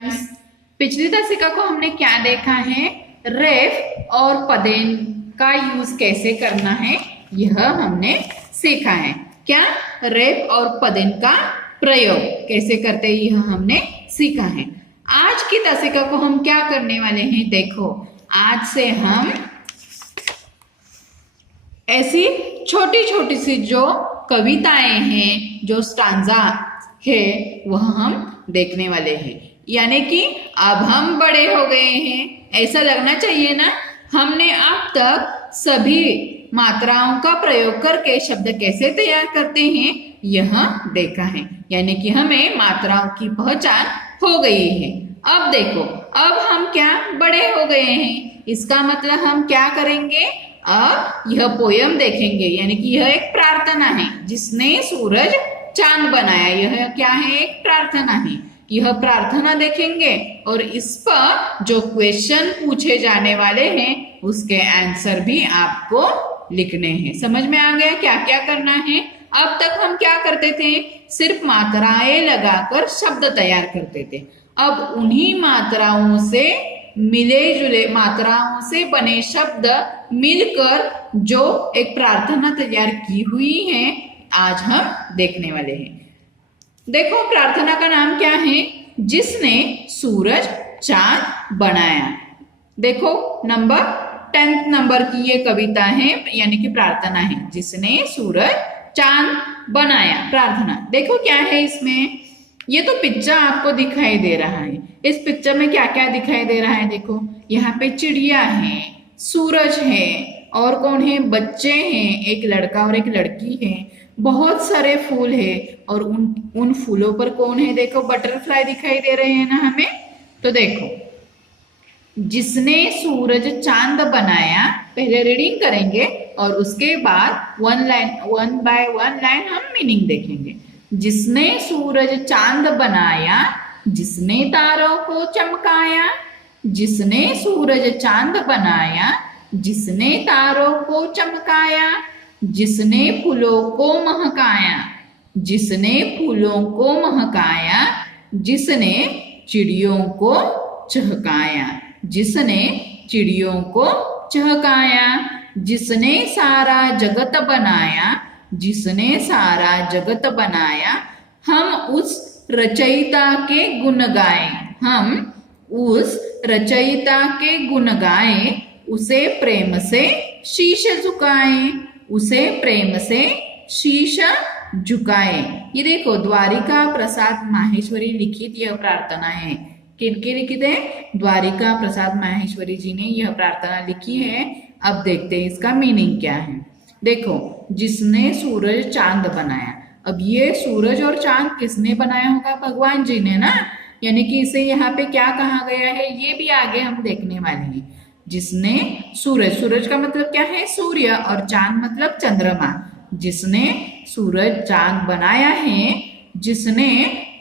पिछली दशका को हमने क्या देखा है, रेफ और पदेन का यूज कैसे करना है यह हमने सीखा है। क्या रेफ और पदेन का प्रयोग कैसे करते हैं यह हमने सीखा है। आज की दशका को हम क्या करने वाले हैं, देखो आज से हम ऐसी छोटी छोटी सी जो कविताएं हैं, जो स्टांजा है वह हम देखने वाले हैं। यानी कि अब हम बड़े हो गए हैं, ऐसा लगना चाहिए ना। हमने अब तक सभी मात्राओं का प्रयोग करके शब्द कैसे तैयार करते हैं यह देखा है, यानी कि हमें मात्राओं की पहचान हो गई है। अब देखो, अब हम क्या बड़े हो गए हैं, इसका मतलब हम क्या करेंगे, अब यह पोयम देखेंगे। यानी कि यह एक प्रार्थना है, जिसने सूरज चांद बनाया, यह क्या है, एक प्रार्थना है। यह प्रार्थना देखेंगे और इस पर जो क्वेश्चन पूछे जाने वाले हैं उसके आंसर भी आपको लिखने हैं। समझ में आ गया क्या क्या करना है। अब तक हम क्या करते थे, सिर्फ मात्राएं लगाकर शब्द तैयार करते थे। अब उन्हीं मात्राओं से मिले जुले मात्राओं से बने शब्द मिलकर जो एक प्रार्थना तैयार की हुई है आज हम देखने वाले हैं। देखो प्रार्थना का नाम क्या है, जिसने सूरज चांद बनाया। देखो नंबर 10 नंबर की ये कविता है, यानी कि प्रार्थना है, जिसने सूरज चांद बनाया। प्रार्थना देखो क्या है इसमें, ये तो पिक्चर आपको दिखाई दे रहा है। इस पिक्चर में क्या क्या दिखाई दे रहा है, देखो यहाँ पे चिड़िया है, सूरज है, और कौन है, बच्चे हैं, एक लड़का और एक लड़की है, बहुत सारे फूल है, और उन फूलों पर कौन है, देखो बटरफ्लाई दिखाई दे रहे हैं ना हमें। तो देखो, जिसने सूरज चांद बनाया, पहले रीडिंग करेंगे और उसके बाद वन बाय वन लाइन हम मीनिंग देखेंगे। जिसने सूरज चांद बनाया, जिसने तारों को चमकाया, जिसने सूरज चांद बनाया, जिसने तारों को चमकाया, जिसने फूलों को महकाया, जिसने फूलों को महकाया, जिसने चिड़ियों को चहकाया, जिसने चिड़ियों को चहकाया, जिसने सारा जगत बनाया, जिसने सारा जगत बनाया, हम उस रचयिता के गुण गाएं, हम उस रचयिता के गुण गाएं, उसे प्रेम से शीश झुकाएं, उसे प्रेम से शीश झुकाएं। ये देखो द्वारिका प्रसाद माहेश्वरी लिखित यह प्रार्थना है। किनकी लिखित है, द्वारिका प्रसाद माहेश्वरी जी ने यह प्रार्थना लिखी है। अब देखते हैं इसका मीनिंग क्या है। देखो, जिसने सूरज चांद बनाया, अब ये सूरज और चांद किसने बनाया होगा, भगवान जी ने ना। यानी कि इसे यहाँ पे क्या कहा गया है ये भी आगे हम देखने वाले हैं। जिसने सूरज, सूरज का मतलब क्या है, सूर्य, और चांद मतलब चंद्रमा। जिसने सूरज चांद बनाया है, जिसने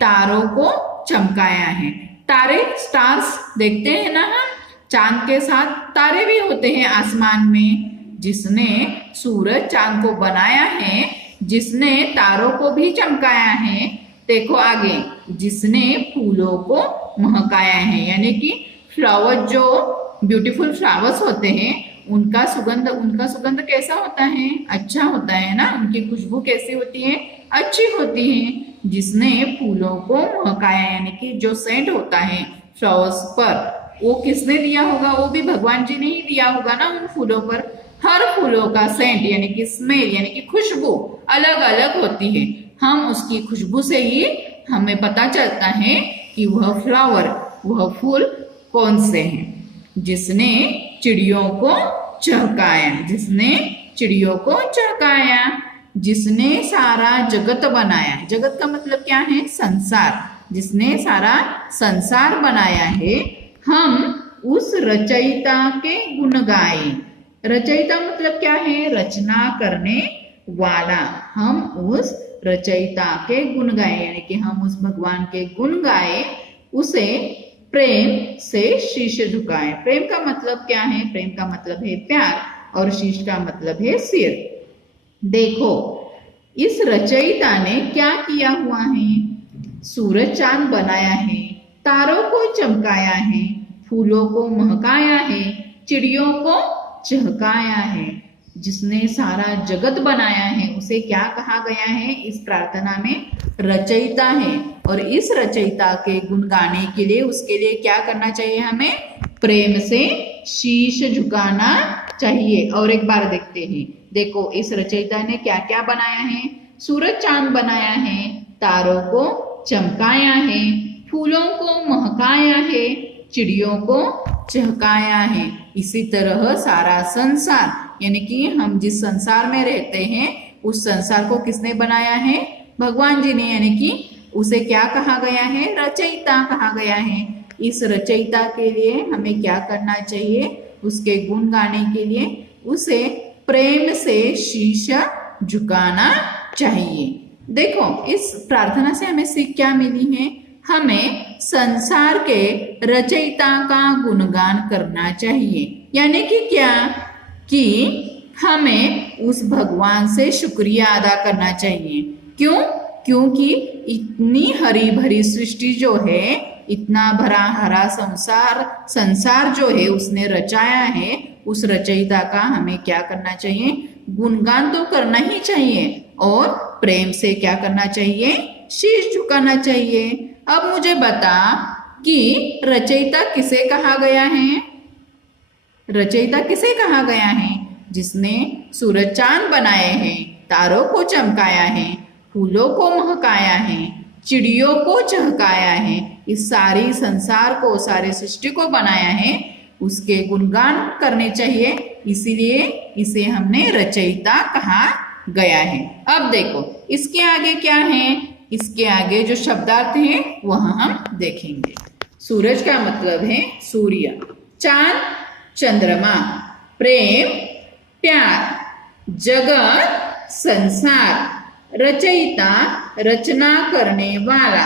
तारों को चमकाया है। तारे, स्टार्स देखते हैं ना हम, चांद के साथ तारे भी होते हैं आसमान में। जिसने सूरज चांद को बनाया है, जिसने तारों को भी चमकाया है। देखो आगे, जिसने फूलों को महकाया है, यानी कि फ्लावर, जो ब्यूटीफुल फ्लावर्स होते हैं उनका सुगंध कैसा होता है, अच्छा होता है ना। उनकी खुशबू कैसी होती है, अच्छी होती है। जिसने फूलों को महकाया, यानी कि जो सेंट होता है फ्लावर्स पर, वो किसने दिया होगा, वो भी भगवान जी ने ही दिया होगा ना उन फूलों पर। हर फूलों का सेंट यानी कि स्मेल, यानी कि खुशबू अलग अलग होती है। हम उसकी खुशबू से ही हमें पता चलता है कि वह फ्लावर, वह फूल कौन से हैं। जिसने चिड़ियों को चहकाया, जिसने चिड़ियों को चहकाया, जिसने सारा जगत बनाया, जगत का मतलब क्या है, संसार, जिसने सारा संसार बनाया है, हम उस रचयिता के गुण गाए। रचयिता मतलब क्या है, रचना करने वाला। हम उस रचयिता के गुण गाए, यानी कि हम उस भगवान के गुण गाए, उसे प्रेम से शीश झुकाए। प्रेम का मतलब क्या है, प्रेम का मतलब है प्यार, और शीश का मतलब है सिर। देखो इस रचयिता ने क्या किया हुआ है, सूरज चांद बनाया है, तारों को चमकाया है, फूलों को महकाया है, चिड़ियों को चहकाया है। जिसने सारा जगत बनाया है उसे क्या कहा गया है इस प्रार्थना में? रचयिता है। और इस रचयिता के गुण गाने के लिए उसके लिए क्या करना चाहिए? हमें प्रेम से शीश झुकाना चाहिए। और एक बार देखते हैं, देखो इस रचयिता ने क्या क्या बनाया है? सूरज चांद बनाया है, तारों को चमकाया है, फूलों को महकाया है, चिड़ियों को चहकाया है। इसी तरह सारा संसार, यानी कि हम जिस संसार में रहते हैं उस संसार को किसने बनाया है? भगवान जी ने। यानी कि उसे क्या कहा गया है? रचयिता कहा गया है। इस रचयिता के लिए हमें क्या करना चाहिए? उसके गुण गाने के लिए उसे प्रेम से शीश झुकाना चाहिए। देखो इस प्रार्थना से हमें सीख क्या मिली है? हमें संसार के रचयिता का गुणगान करना चाहिए। यानी कि क्या? कि हमें उस भगवान से शुक्रिया अदा करना चाहिए। क्यों? क्योंकि इतनी हरी भरी सृष्टि जो है, इतना भरा हरा संसार जो है उसने रचाया है, उस रचयिता का हमें क्या करना चाहिए? गुणगान तो करना ही चाहिए और प्रेम से क्या करना चाहिए? शीश झुकाना चाहिए। अब मुझे बता कि रचयिता किसे कहा गया है? रचयिता किसे कहा गया है? जिसने सूरज चांद बनाए हैं, तारों को चमकाया है, फूलों को महकाया है, चिड़ियों को चहकाया है, इस सारी संसार को, सारे सृष्टि को बनाया है, उसके गुणगान करने चाहिए। इसीलिए इसे हमने रचयिता कहा गया है। अब देखो इसके आगे क्या है? इसके आगे जो शब्दार्थ है वह हम देखेंगे। सूरज का मतलब है सूर्य, चांद चंद्रमा, प्रेम प्यार, जगत संसार, रचयिता रचना करने वाला,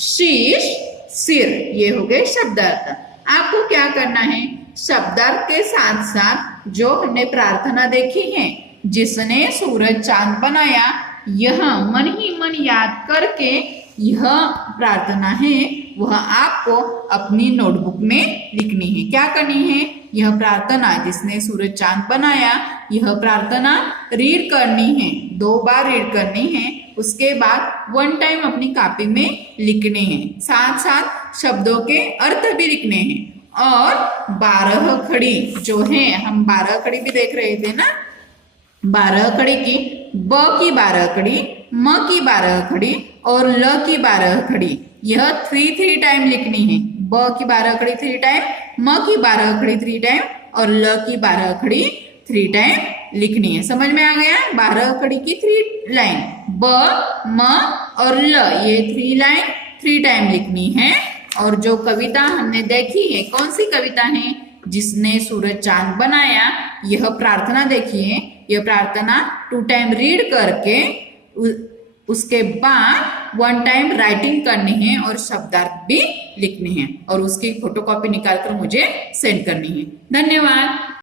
शीश सिर। ये हो गए शब्दार्थ। आपको क्या करना है? शब्दार्थ के साथ साथ जो हमने प्रार्थना देखी है, जिसने सूरज चांद बनाया, यह मन ही मन याद करके यह प्रार्थना है वह आपको अपनी नोटबुक में लिखनी है। क्या करनी है? यह प्रार्थना, जिसने सूरज चांद बनाया, यह प्रार्थना रीड करनी है, 2 बार रीड करनी है। उसके बाद 1 टाइम अपनी कॉपी में लिखने हैं, साथ साथ शब्दों के अर्थ भी लिखने हैं। और 12 खड़ी जो है, हम 12 खड़ी भी देख रहे थे ना, 12 खड़ी की ब की 12 खड़ी, म की 12 खड़ी और ल की 12 खड़ी, यह 3 टाइम लिखनी है। ब की 12 खड़ी 3 टाइम, म की 12 खड़ी 3 टाइम और ल की 12 खड़ी 3 टाइम लिखनी है। समझ में आ गया? 12 खड़ी की 3 लाइन, ब म और ल, ये 3 लाइन 3 टाइम लिखनी है। और जो कविता हमने देखी है, कौन सी कविता है? जिसने सूरज चांद बनाया, यह प्रार्थना देखिए। यह प्रार्थना 2 टाइम रीड करके उसके बाद 1 टाइम राइटिंग करनी है और शब्दार्थ भी लिखने हैं और उसकी फोटोकॉपी निकालकर मुझे सेंड करनी है। धन्यवाद।